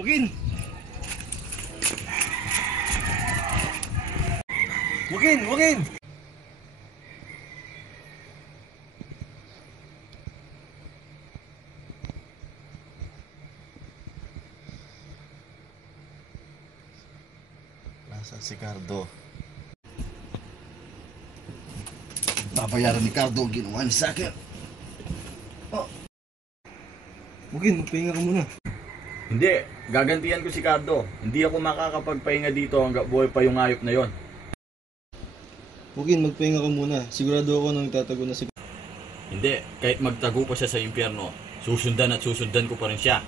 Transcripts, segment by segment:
Joaquin! Joaquin! Nasaan si Cardo? Babayaran ni Cardo ang ginawa niya sa akin. Joaquin, magpahinga ka muna. Hindi, gagantihan ko si Cardo. Hindi ako makakapagpahinga dito hanggang buhay pa yung hayop na yon. Joaquin, magpahinga ka muna. Sigurado ako nang tatago na si... Hindi, kahit magtago pa siya sa impyerno, susundan ko pa rin siya.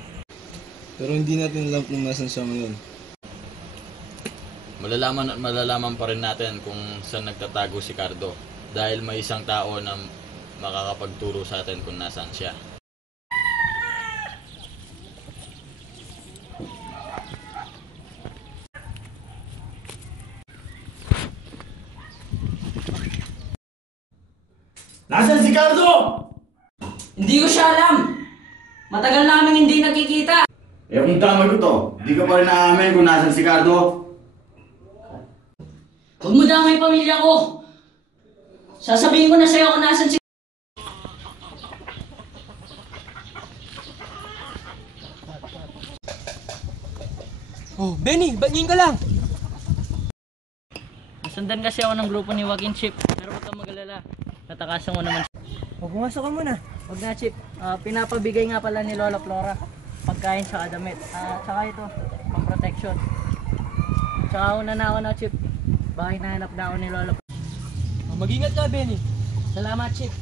Pero hindi natin alam kung nasan siya ngayon. Malalaman at malalaman pa rin natin kung saan nagtatago si Cardo. Dahil may isang tao na makakapagturo sa atin kung nasaan siya. Nasaan si Cardo? Hindi ko siya alam. Matagal namin hindi nakikita. Eh kung tama ko to, di ka pa rin naamin kung nasaan si Cardo. Huwag mo damay pamilya ko. Sasabihin ko na sa'yo kung nasan si... Oh, Benny, bangin ka lang! Nasundan kasi ako ng grupo ni Joaquin, Chip. Pero huwag kang mag-alala. Natakasan ko naman. Oh, pumasok ka muna. Huwag na, Chip. Pinapabigay nga pala ni Lola Flora. Pagkain sa damit. Tsaka ito, pang protection. Tsaka una na ako na, Chip. Baka hinahanap na ako ni Lola. Oh, mag-ingat ka, Benny. Salamat, Chip.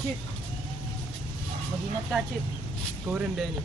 Chip, Mag-ingat ka, Chip. ikaw rin, Benny.